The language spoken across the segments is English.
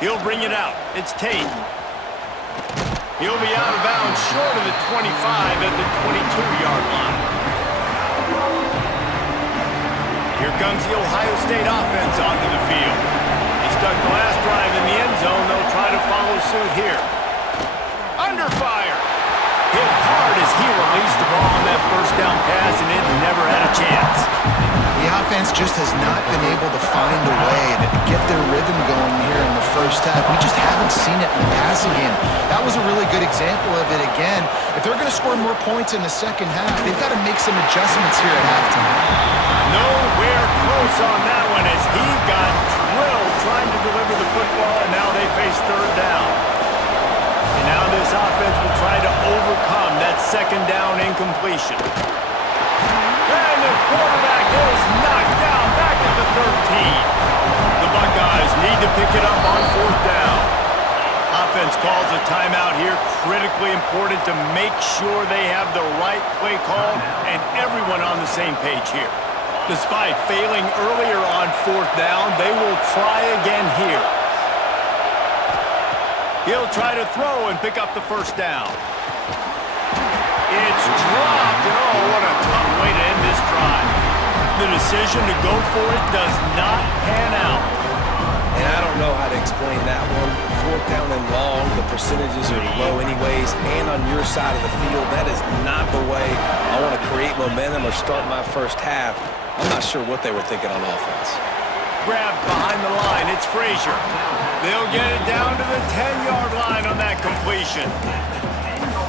He'll bring it out. It's Tate. He'll be out of bounds short of the 25 at the 22-yard line. Here comes the Ohio State offense onto the field. He stuck the last drive in the end zone. They'll try to follow suit here. Under fire. Hit hard as he released the ball on that first down pass, and it never had a chance. The offense just has not been able to find a way to get their rhythm going here in the first half. We just haven't seen it in the passing game. That was a really good example of it again. If they're going to score more points in the second half, they've got to make some adjustments here at halftime. Nowhere close on that one as he got drilled trying to deliver the football, and now they face third down. And now this offense will try to overcome that second down incompletion. And the quarterback is knocked down back at the 13. The Buckeyes need to pick it up on fourth down. Offense calls a timeout here. Critically important to make sure they have the right play call and everyone on the same page here. Despite failing earlier on fourth down, they will try again here. He'll try to throw and pick up the first down. It's dropped, and oh, what a tough way to end this drive. The decision to go for it does not pan out. And I don't know how to explain that one. Fourth down and long, the percentages are low anyways, and on your side of the field, that is not the way I want to create momentum or start my first half. I'm not sure what they were thinking on offense. Grabbed behind the line, it's Frazier. They'll get it down to the 10-yard line on that completion.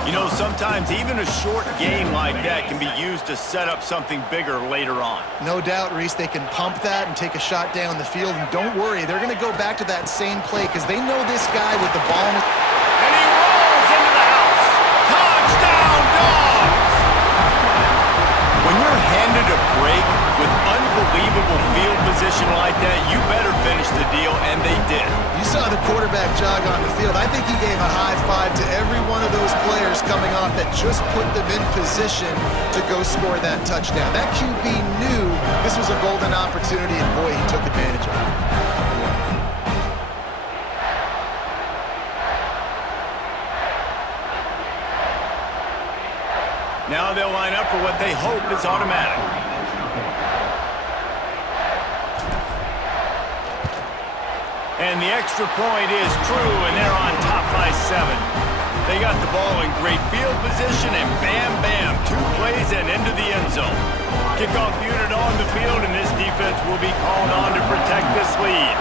You know, sometimes even a short game like that can be used to set up something bigger later on. No doubt, Reese, they can pump that and take a shot down the field. And don't worry, they're going to go back to that same play because they know this guy with the ball. And he rolls into the house. Touchdown, Dogs! When you're handed a break with unbelievable field position like that, you better finish the deal, and they did. You saw the quarterback jog on the field. I think he gave a high five to every one of those players coming off that just put them in position to go score that touchdown. That QB knew this was a golden opportunity, and boy, he took advantage of it. Now they'll line up for what they hope is automatic. And the extra point is true, and they're on top by 7. They got the ball in great field position, and bam, bam, 2 plays and into the end zone. Kickoff unit on the field, and this defense will be called on to protect this lead.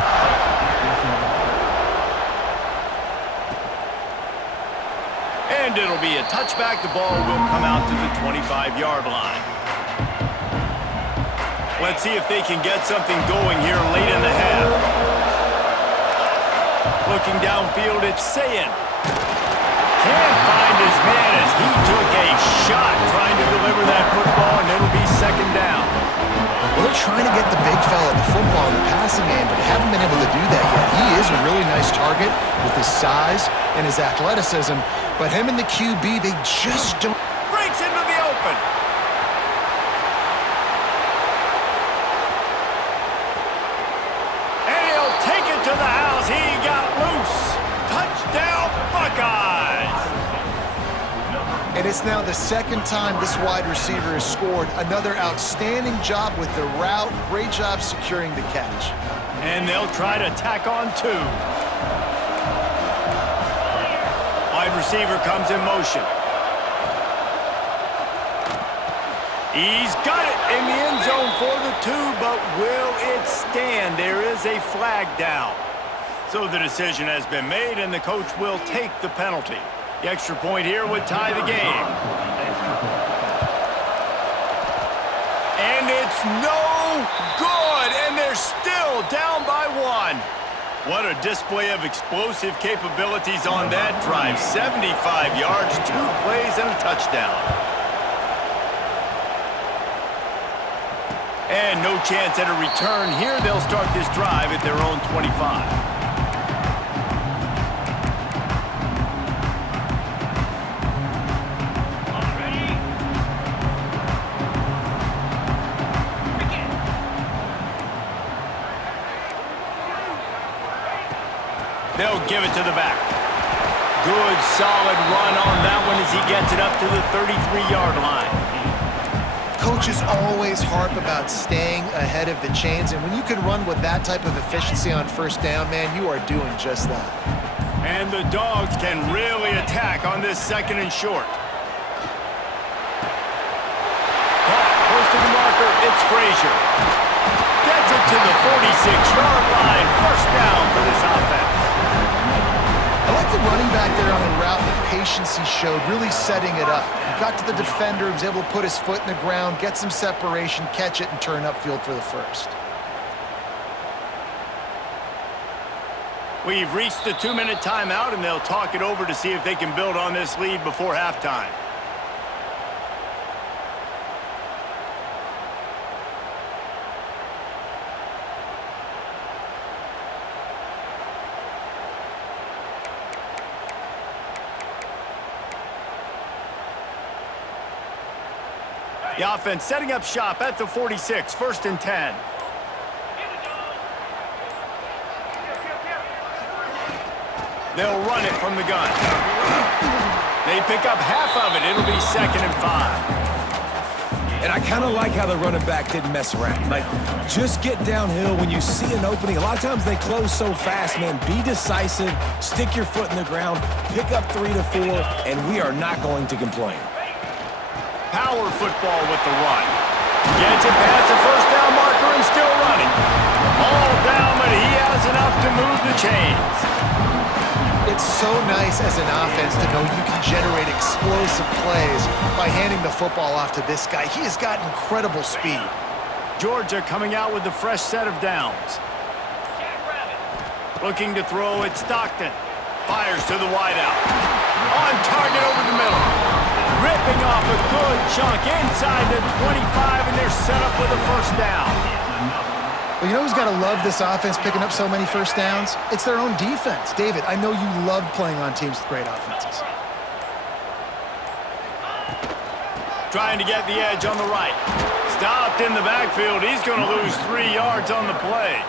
And it'll be a touchback. The ball will come out to the 25-yard line. Let's see if they can get something going here late in the half. Looking downfield, it's Sayin. Can't find his man as he took a shot trying to deliver that football, and it'll be second down. Well, they're trying to get the big fella the football in the passing game, but haven't been able to do that yet. He is a really nice target with his size and his athleticism, but him and the QB, they just don't. Breaks into the open. And he'll take it to the house. He got loose. Touchdown, Buckeyes. And it's now the second time this wide receiver has scored. Another outstanding job with the route. Great job securing the catch. And they'll try to tack on 2. Wide receiver comes in motion. He's got it in the end zone for the 2, but will it stand? There is a flag down. So the decision has been made, and the coach will take the penalty. The extra point here would tie the game. And it's no good, and they're still down by 1. What a display of explosive capabilities on that drive. 75 yards, 2 plays, and a touchdown. And no chance at a return here. They'll start this drive at their own 25. They'll give it to the back. Good, solid run on that one as he gets it up to the 33-yard line. Coaches always harp about staying ahead of the chains, and when you can run with that type of efficiency on first down, man, you are doing just that. And the Dogs can really attack on this second and short. Close to the marker, it's Frazier. Gets it to the 46-yard line. First down for this offense. I like the running back there on the route, the patience he showed, really setting it up. He got to the defender, was able to put his foot in the ground, get some separation, catch it, and turn upfield for the first. We've reached the 2-minute timeout, and they'll talk it over to see if they can build on this lead before halftime. The offense setting up shop at the 46, 1st and 10. They'll run it from the gun. They pick up half of it. It'll be 2nd and 5. And I kind of like how the running back didn't mess around. Like, just get downhill when you see an opening. A lot of times they close so fast, man. Be decisive, stick your foot in the ground, pick up 3 to 4, and we are not going to complain. Power football with the run. Gets it past the first down marker and still running. All down, but he has enough to move the chains. It's so nice as an offense to know you can generate explosive plays by handing the football off to this guy. He has got incredible speed. Georgia coming out with a fresh set of downs. Looking to throw at Stockton. Fires to the wideout. On target over the middle. Ripping off a good chunk inside the 25, and they're set up with a first down. Well, you know who's got to love this offense picking up so many first downs? It's their own defense. David, I know you loved playing on teams with great offenses. Trying to get the edge on the right. Stopped in the backfield. He's going to lose 3 yards on the play.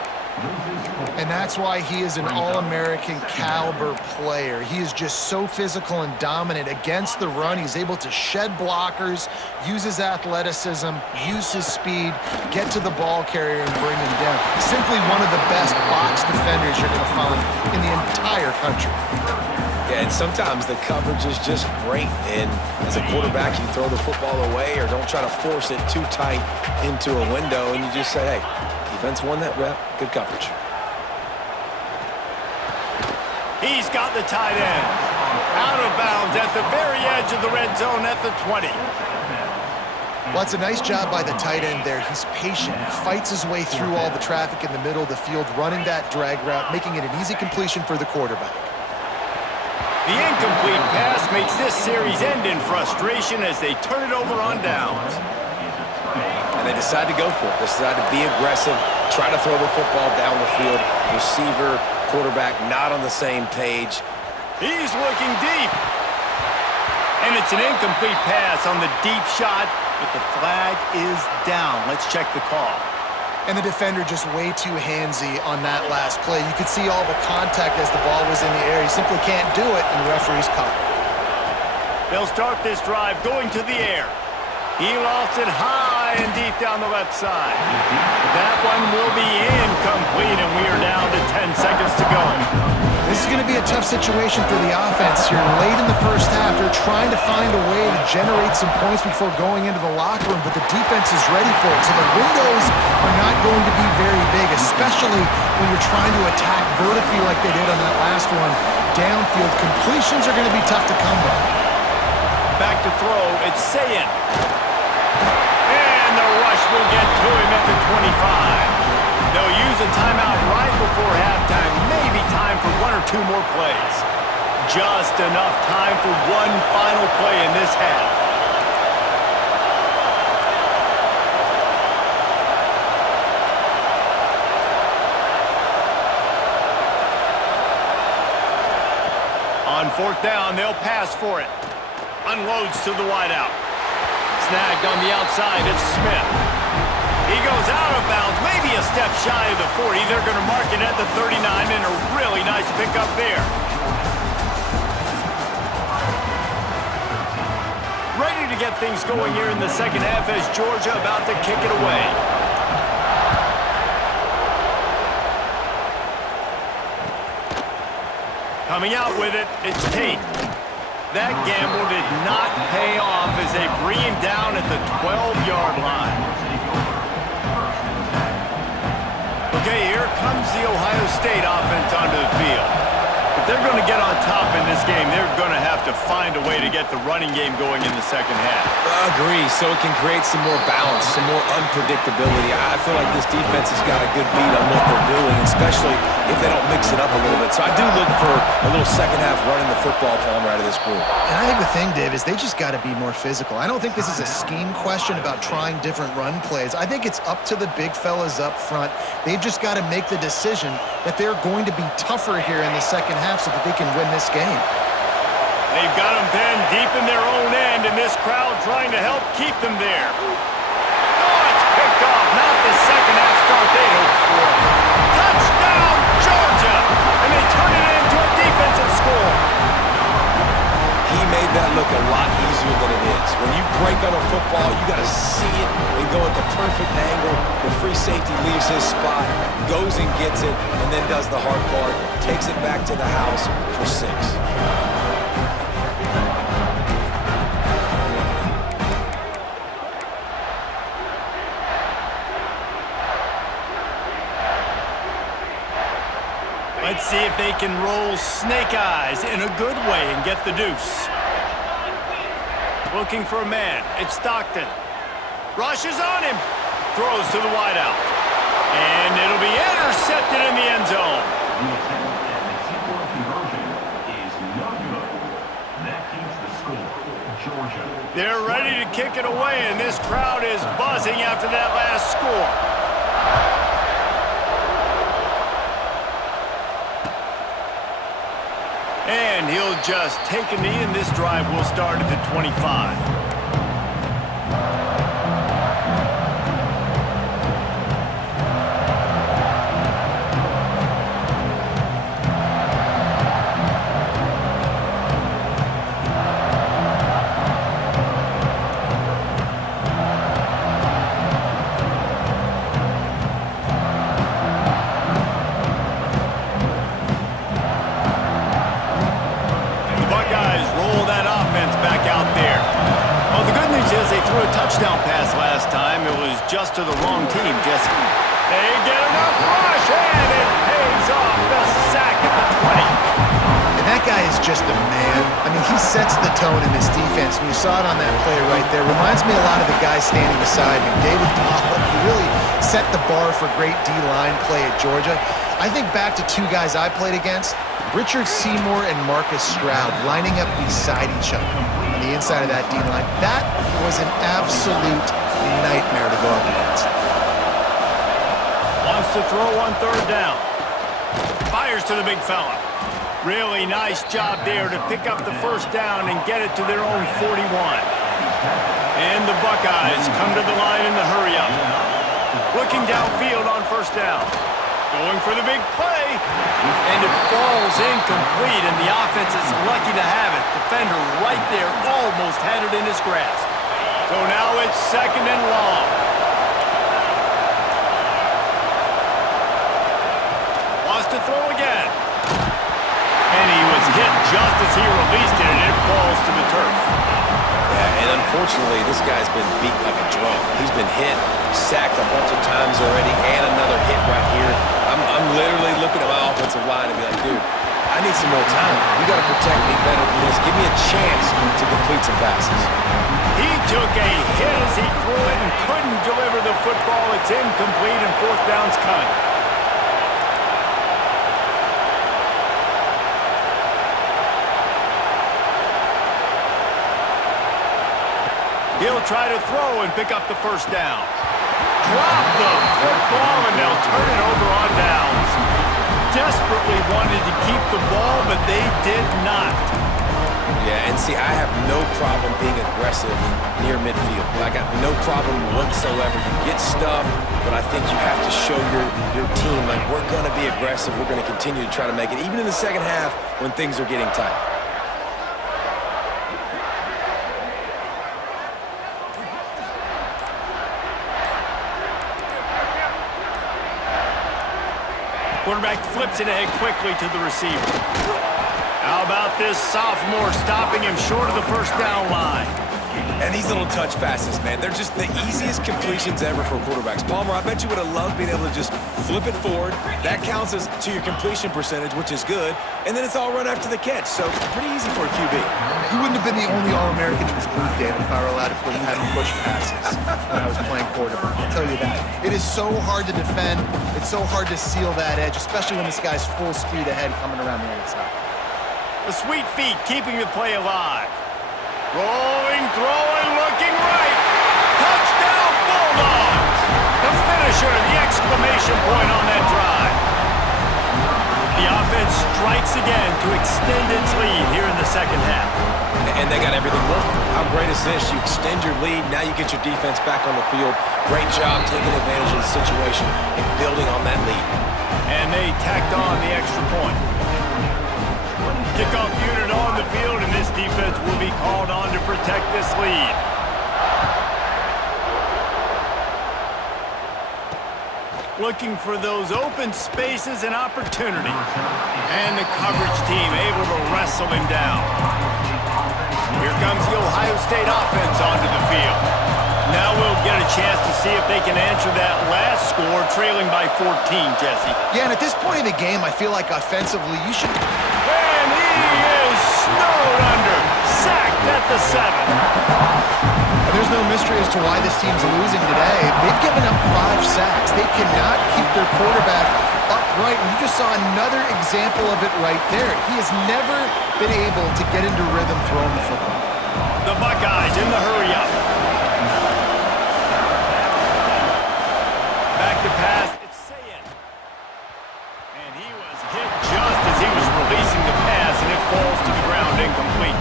And that's why he is an All-American caliber player. He is just so physical and dominant against the run. He's able to shed blockers, use his athleticism, use his speed, get to the ball carrier and bring him down. Simply one of the best box defenders you're going to find in the entire country. Yeah, and sometimes the coverage is just great. And as a quarterback, you throw the football away or don't try to force it too tight into a window, and you just say, hey, defense won that rep, good coverage. He's got the tight end. Out of bounds at the very edge of the red zone at the 20. Well, it's a nice job by the tight end there. He's patient. He fights his way through all the traffic in the middle of the field, running that drag route, making it an easy completion for the quarterback. The incomplete pass makes this series end in frustration as they turn it over on downs. And they decide to go for it. They decide to be aggressive, try to throw the football down the field. Receiver, quarterback not on the same page. He's looking deep. And it's an incomplete pass on the deep shot, but the flag is down. Let's check the call. And the defender just way too handsy on that last play. You could see all the contact as the ball was in the air. He simply can't do it, and the referee's caught it. They'll start this drive going to the air. He lofts it high and deep down the left side. That one will be incomplete, and we are down to 10 seconds to go. This is going to be a tough situation for the offense here. Late in the first half, they're trying to find a way to generate some points before going into the locker room, but the defense is ready for it. So the windows are not going to be very big, especially when you're trying to attack vertically like they did on that last one. Downfield completions are going to be tough to come by. Back to throw, it's Sayin. And the rush will get to him at the 25. They'll use a timeout right before halftime. Maybe time for 1 or 2 more plays. Just enough time for one final play in this half. On 4th down, they'll pass for it. Unloads to the wideout. Snagged on the outside, it's Smith. He goes out of bounds, maybe a step shy of the 40. They're going to mark it at the 39, and a really nice pickup there. Ready to get things going here in the second half as Georgia about to kick it away. Coming out with it, it's Tate. That gamble did not pay off as they bring him down at the 12-yard line. Okay, here comes the Ohio State offense onto the field. If they're going to get on top in this game, they're going to have to find a way to get the running game going in the second half. I agree, so it can create some more balance, some more unpredictability. I feel like this defense has got a good beat on what they're doing, especially if they don't mix it up a little bit. So I do look for a little second half running the football Palmer out of this group. And I think the thing, Dave, is they just got to be more physical. I don't think this is a scheme question about trying different run plays. I think it's up to the big fellas up front. They've just got to make the decision that they're going to be tougher here in the second half so that they can win this game. They've got them pinned deep in their own end, and this crowd trying to help keep them there. Oh, it's picked off. Not the second half start they hoped for. Touchdown, Georgia! And they turn it into a defensive score. He made that look a lot easier than it is. When you break on a football, you got to see it and go at the perfect angle. The free safety leaves his spot, goes and gets it, and then does the hard part, takes it back to the house for 6. Let's see if they can roll snake eyes in a good way and get the deuce. Looking for a man. It's Stockton. Rushes on him. Throws to the wideout. And it'll be intercepted in the end zone. The attempt at the two-point conversion is no good. That keeps the score. Georgia. They're ready to kick it away, and this crowd is buzzing after that last score. And he'll just take a knee, and this drive will start at the 25. Just to the wrong team, Jesse. They get enough rush, and it pays off. The sack at the 20. And that guy is just a man. I mean, he sets the tone in this defense, and you saw it on that play right there. Reminds me a lot of the guy standing beside me, David Pollock. He really set the bar for great D-line play at Georgia. I think back to 2 guys I played against, Richard Seymour and Marcus Stroud, lining up beside each other on the inside of that D-line. That was an absolute nightmare to go up against. Wants to throw on third down. Fires to the big fella. Really nice job there to pick up the first down and get it to their own 41. And the Buckeyes come to the line in the hurry up. Looking downfield on first down. Going for the big play. And it falls incomplete, and the offense is lucky to have it. Defender right there almost had it in his grasp. So now it's second and long. Wants to throw again. And he was hit just as he released it, and it falls to the turf. Yeah, and unfortunately, this guy's been beat like a drum. He's been hit, sacked a bunch of times already, and another hit right here. I'm literally looking at my offensive line and be like, dude, I need some more time. You got to protect me better than this. Give me a chance to complete some passes. He took a hit as he threw it and couldn't deliver the football. It's incomplete, and fourth down's coming. He'll try to throw and pick up the first down. Drop the football, and they'll turn it over on downs. Desperately wanted to keep the ball, but they did not. Yeah, And see, I have no problem being aggressive near midfield. I got no problem whatsoever. You get stuff, but I think you have to show your team, like, we're going to be aggressive. We're going to continue to try to make it, even in the second half when things are getting tight. Quarterback flips it ahead quickly to the receiver. How about this sophomore stopping him short of the first down line? And these little touch passes, man, they're just the easiest completions ever for quarterbacks. Palmer, I bet you would have loved being able to just flip it forward. That counts as to your completion percentage, which is good. And then it's all run after the catch, so pretty easy for a QB. He wouldn't have been the only All-American in this booth, Dan, if I were allowed to have him push passes when I was playing quarterback. I'll tell you that. It is so hard to defend. It's so hard to seal that edge, especially when this guy's full speed ahead coming around the outside. The sweet feet keeping the play alive. Rolling, throwing, looking right. Touchdown, Bulldogs! The finisher, the exclamation point on that drive. The offense strikes again to extend its lead here in the second half. And they got everything working. How great is this? You extend your lead, now you get your defense back on the field. Great job taking advantage of the situation and building on that lead. And they tacked on the extra point. Kickoff unit on the field, and this defense will be called on to protect this lead. Looking for those open spaces and opportunity. And the coverage team able to wrestle him down. Here comes the Ohio State offense onto the field. Now we'll get a chance to see if they can answer that last score, trailing by 14, Jesse. Yeah, and at this point in the game, I feel like offensively, you should... And he is snowed under, sacked at the 7. There's no mystery as to why this team's losing today. They've given up 5 sacks. They cannot keep their quarterback upright. And you just saw another example of it right there. He has never been able to get into rhythm throwing the football. The Buckeyes in the hurry up. Back to pass. It's Sayin. And he was hit just as he was releasing the pass, and it falls to the ground incomplete.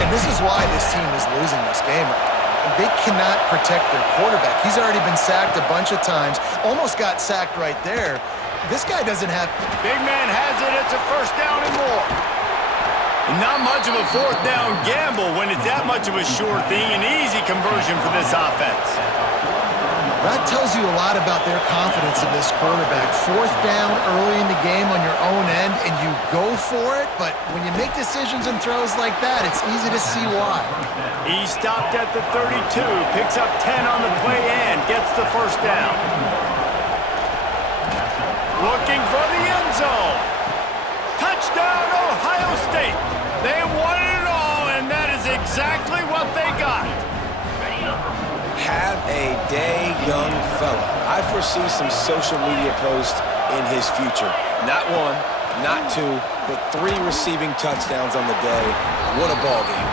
And this is why this team is losing this game right now. They cannot protect their quarterback. He's already been sacked a bunch of times. Almost got sacked right there. This guy doesn't have... Big man has it. It's a first down and more. Not much of a fourth down gamble when it's that much of a sure thing. An easy conversion for this offense. That tells you a lot about their confidence in this quarterback. 4th down early in the game on your own end, and you go for it, but when you make decisions and throws like that, it's easy to see why. He stopped at the 32, picks up 10 on the play and gets the first down. Looking for the end zone. Touchdown, Ohio State. They wanted it all, and that is exactly what they got. Have a day, young fella. I foresee some social media posts in his future. Not 1, not 2, but 3 receiving touchdowns on the day. What a ball game.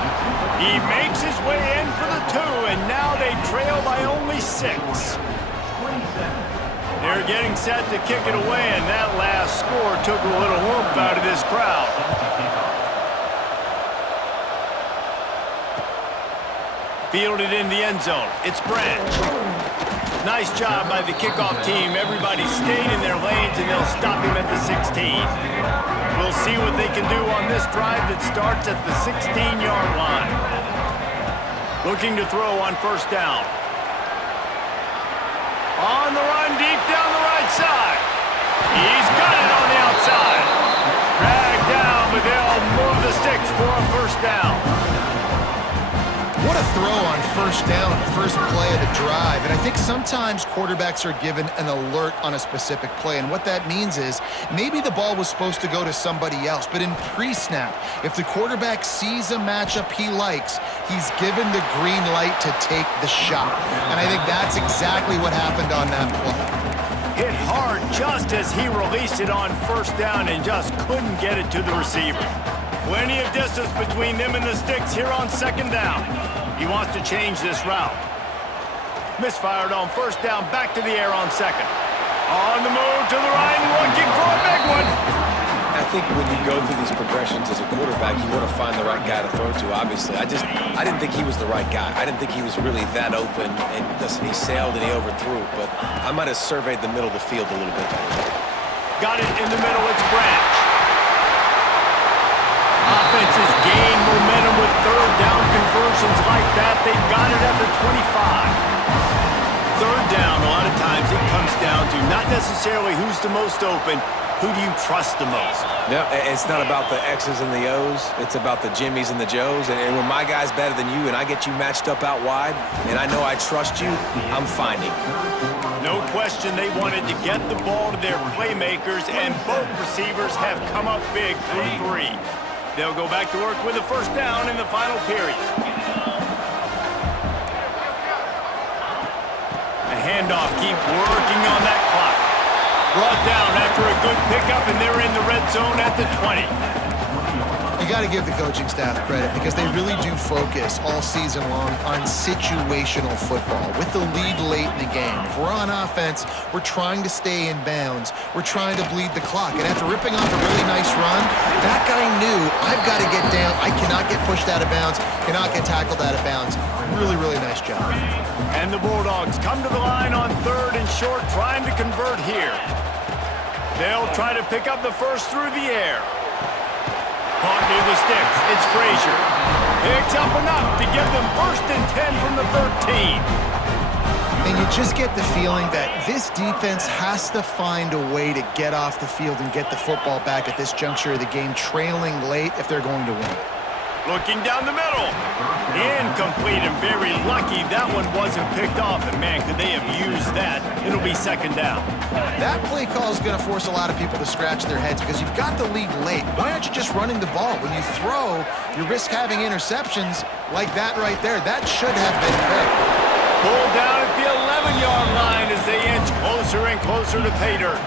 He makes his way in for the 2, and now they trail by only 6. They're getting set to kick it away, and that last score took a little whoop out of this crowd. Fielded in the end zone. It's Branch. Nice job by the kickoff team. Everybody stayed in their lanes, and they'll stop him at the 16. We'll see what they can do on this drive that starts at the 16-yard line. Looking to throw on first down. On the run, deep down the right side. He's got it on the outside. Dragged down, but they'll move the sticks for a first down. What a throw on first down on the first play of the drive. And I think sometimes quarterbacks are given an alert on a specific play. And what that means is maybe the ball was supposed to go to somebody else. But in pre-snap, if the quarterback sees a matchup he likes, he's given the green light to take the shot. And I think that's exactly what happened on that play. Hit hard just as he released it on first down and just couldn't get it to the receiver. Plenty of distance between them and the sticks here on second down. He wants to change this route. Misfired on first down, back to the air on second. On the move to the right, looking for a big one. I think when you go through these progressions as a quarterback, you want to find the right guy to throw to, obviously. I didn't think he was the right guy. I didn't think he was really that open. And listen, he sailed and he overthrew, but I might have surveyed the middle of the field a little bit better. Got it in the middle. It's Branch. Offenses gain momentum with third down conversions like that. They've got it at the 25. Third down, a lot of times it comes down to not necessarily who's the most open, who do you trust the most? No, it's not about the X's and the O's. It's about the Jimmies and the Joes. And when my guy's better than you and I get you matched up out wide and I know I trust you, I'm finding. No question they wanted to get the ball to their playmakers, and both receivers have come up big through three. They'll go back to work with a first down in the final period. A handoff, keep working on that clock. Brought down after a good pickup, and they're in the red zone at the 20. You got to give the coaching staff credit because they really do focus all season long on situational football with the lead late in the game. If we're on offense, we're trying to stay in bounds. We're trying to bleed the clock. And after ripping off a really nice run, that guy knew, I've got to get down. I cannot get pushed out of bounds, cannot get tackled out of bounds. Really, really nice job. And the Bulldogs come to the line on third and short, trying to convert here. They'll try to pick up the first through the air. Caught near the sticks. It's Frazier. Picks up enough to give them 1st and 10 from the 13. And you just get the feeling that this defense has to find a way to get off the field and get the football back at this juncture of the game, trailing late if they're going to win. Looking down the middle. Incomplete, and very lucky that one wasn't picked off. And man, could they have used that. It'll be 2nd down. That play call is going to force a lot of people to scratch their heads because you've got the lead late. Why aren't you just running the ball? When you throw, you risk having interceptions like that right there. That should have been big. Pulled down at the 11-yard line as they inch closer and closer to pay dirt.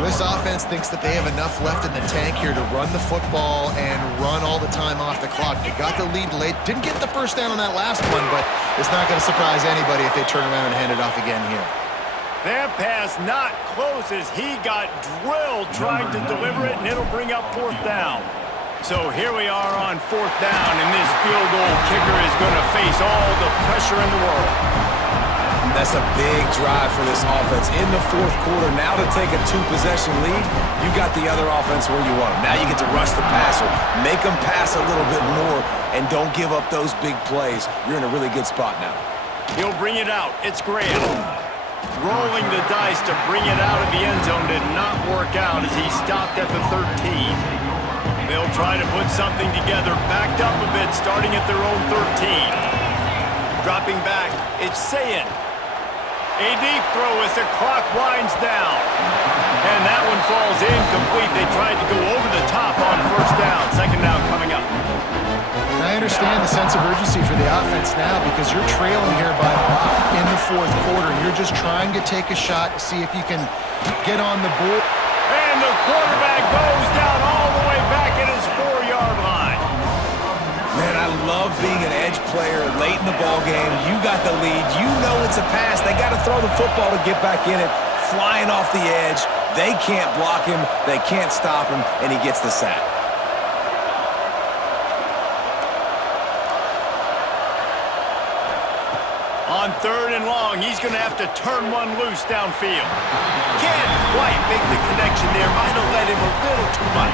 This offense thinks that they have enough left in the tank here to run the football and run all the time off the clock. They got the lead late. Didn't get the first down on that last one, but it's not going to surprise anybody if they turn around and hand it off again here. That pass not close as he got drilled trying to deliver it, and it'll bring up 4th down. So here we are on 4th down, and this field goal kicker is going to face all the pressure in the world. That's a big drive for this offense in the 4th quarter. Now to take a 2-possession lead, you got the other offense where you want them. Now you get to rush the passer, make them pass a little bit more, and don't give up those big plays. You're in a really good spot now. He'll bring it out. It's Graham. Rolling the dice to bring it out of the end zone did not work out as he stopped at the 13. They'll try to put something together, backed up a bit, starting at their own 13. Dropping back, it's Sayin. A deep throw as the clock winds down. And that one falls incomplete. They tried to go over the top on 1st down. 2nd down coming up. And I understand the sense of urgency for the offense now because you're trailing here by a lot in the 4th quarter. You're just trying to take a shot to see if you can get on the board. And the quarterback goes down all the way back at his 4-yard line. Man, I love being an edge player late in the ball game. You got the lead. You know it's a pass. They got to throw the football to get back in it. Flying off the edge. They can't block him. They can't stop him, and he gets the sack. On 3rd and long, he's going to have to turn one loose downfield. Can't quite make the connection there. Might have led him a little too much.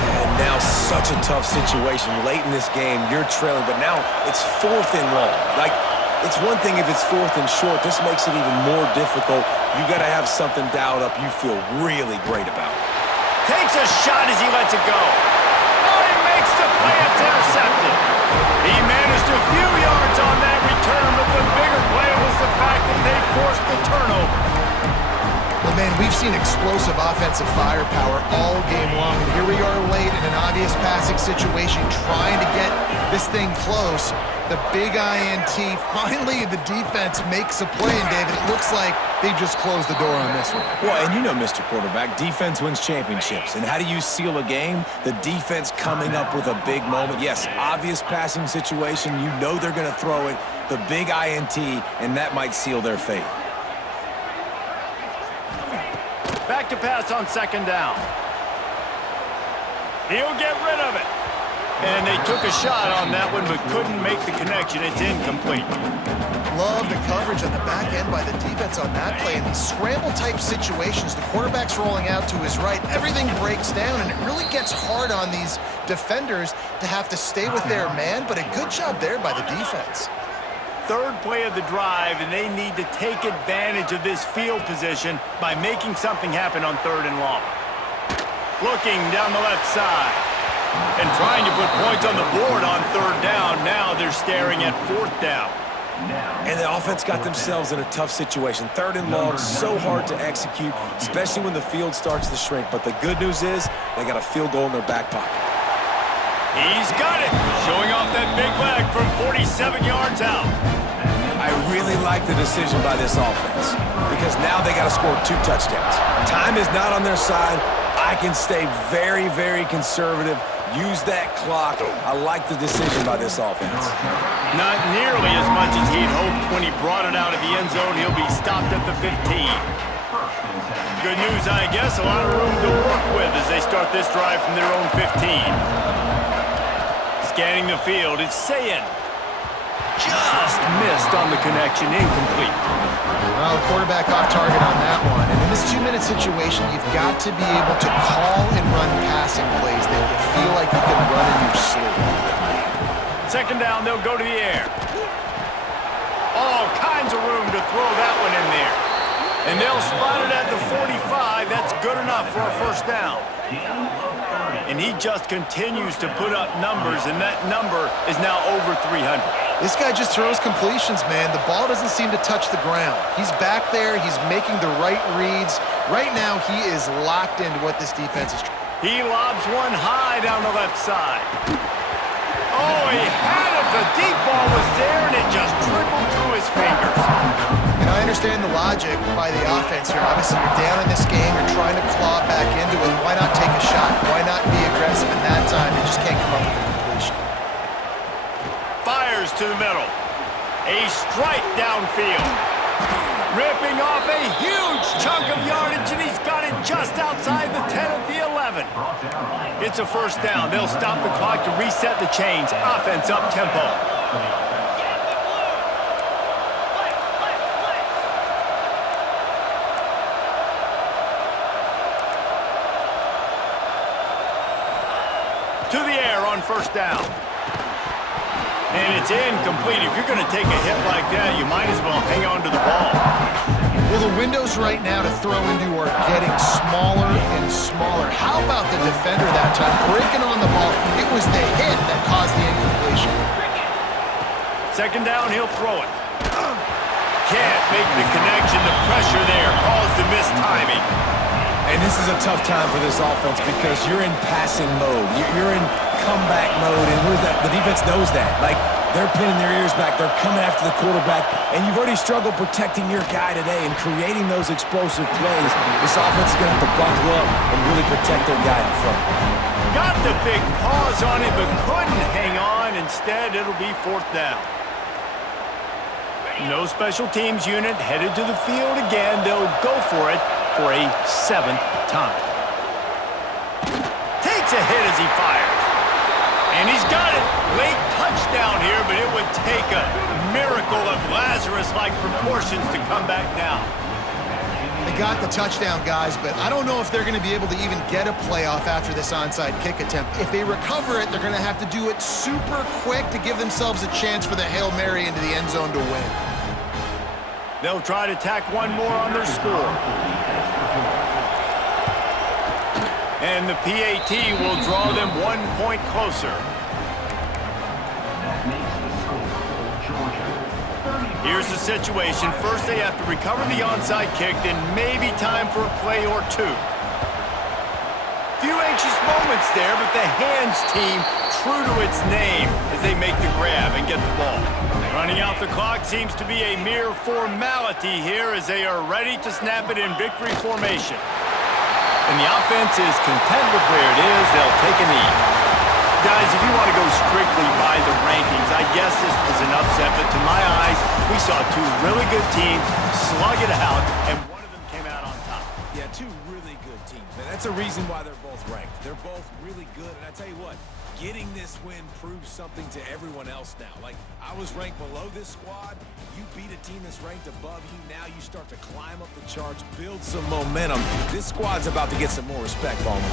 And now such a tough situation. Late in this game, you're trailing, but now it's 4th and long. Like, it's one thing if it's 4th and short. This makes it even more difficult. You got to have something dialed up you feel really great about. Takes a shot as he lets it go. Oh, he makes the play. It's intercepted. He managed a few yards on that return, but the bigger play was the fact that they forced the turnover. Well, man, we've seen explosive offensive firepower all game long, and here we are late in an obvious passing situation trying to get this thing close. The big INT, finally the defense makes a play, and David, it looks like they just closed the door on this one. Well, and you know, Mr. Quarterback, defense wins championships. And how do you seal a game? The defense coming up with a big moment. Yes, obvious passing situation. You know they're going to throw it. The big INT, and that might seal their fate. Back to pass on 2nd down. He'll get rid of it. And they took a shot on that one, but couldn't make the connection. It's incomplete. Love the coverage on the back end by the defense on that play. In these scramble-type situations, the quarterback's rolling out to his right. Everything breaks down, and it really gets hard on these defenders to have to stay with their man, but a good job there by the defense. Third play of the drive, and they need to take advantage of this field position by making something happen on 3rd and long. Looking down the left side and trying to put points on the board on 3rd down. Now they're staring at 4th down. And the offense got themselves in a tough situation. 3rd and long, so hard to execute, especially when the field starts to shrink. But the good news is they got a field goal in their back pocket. He's got it, showing off that big leg from 47 yards out. I really like the decision by this offense because now they got to score 2 touchdowns. Time is not on their side. I can stay very, very conservative. Use that clock. I like the decision by this offense. Not nearly as much as he'd hoped when he brought it out of the end zone. He'll be stopped at the 15. Good news, I guess. A lot of room to work with as they start this drive from their own 15. Scanning the field, it's Sayin. Just missed on the connection, incomplete. Well, the quarterback off target on that one. And in this 2-minute situation, you've got to be able to call and run passing plays that you feel like you can run in your sleep. 2nd down, they'll go to the air. All kinds of room to throw that one in there. And they'll spot it at the 45. That's good enough for a 1st down. And he just continues to put up numbers, and that number is now over 300. This guy just throws completions, man. The ball doesn't seem to touch the ground. He's back there. He's making the right reads. Right now, he is locked into what this defense is trying. He lobs one high down the left side. Oh, he had it. The deep ball was there, and it just trickled through his fingers. And I understand the logic by the offense here. Obviously, you're down in this game. You're trying to claw back into it. Why not take a shot? Why not be aggressive in that time? They just can't come up with a completion. Fires to the middle. A strike downfield. Ripping off a huge chunk of yardage, and he's got it just outside the 10 of the 11. It's a 1st down. They'll stop the clock to reset the chains. Offense up tempo. To the air on 1st down. And it's incomplete. If you're going to take a hit like that, you might as well hang on to the ball. Well, the windows right now to throw into are getting smaller and smaller. How about the defender that time breaking on the ball? It was the hit that caused the incompletion. 2nd down, he'll throw it. Can't make the connection. The pressure there caused the missed timing. And this is a tough time for this offense because you're in passing mode. You're in comeback mode, and the defense knows that. Like, they're pinning their ears back. They're coming after the quarterback, and you've already struggled protecting your guy today and creating those explosive plays. This offense is going to have to buckle up and really protect their guy in front. Got the big pause on it, but couldn't hang on. Instead, it'll be 4th down. No special teams unit headed to the field again. They'll go for it for a 7th time. Takes a hit as he fires. And he's got it. Late touchdown here, but it would take a miracle of Lazarus-like proportions to come back down. They got the touchdown, guys, but I don't know if they're going to be able to even get a playoff after this onside kick attempt. If they recover it, they're going to have to do it super quick to give themselves a chance for the Hail Mary into the end zone to win. They'll try to tack one more on their score. And the PAT will draw them 1 point closer. Here's the situation. First, they have to recover the onside kick, then maybe time for a play or 2. Few anxious moments there, but the hands team true to its name as they make the grab and get the ball. Running out the clock seems to be a mere formality here as they are ready to snap it in victory formation. And the offense is content with where it is. They'll take a knee. Guys, if you want to go strictly by the rankings, I guess this was an upset, but to my eyes, we saw 2 really good teams slug it out, and one of them came out on top. Yeah, 2 really good teams. And That's a reason why they're both ranked. They're both really good, and I tell you what, getting this win proves something to everyone else now. Like, I was ranked below this squad. You beat a team that's ranked above you. Now you start to climb up the charts, build some momentum. This squad's about to get some more respect, Ballman.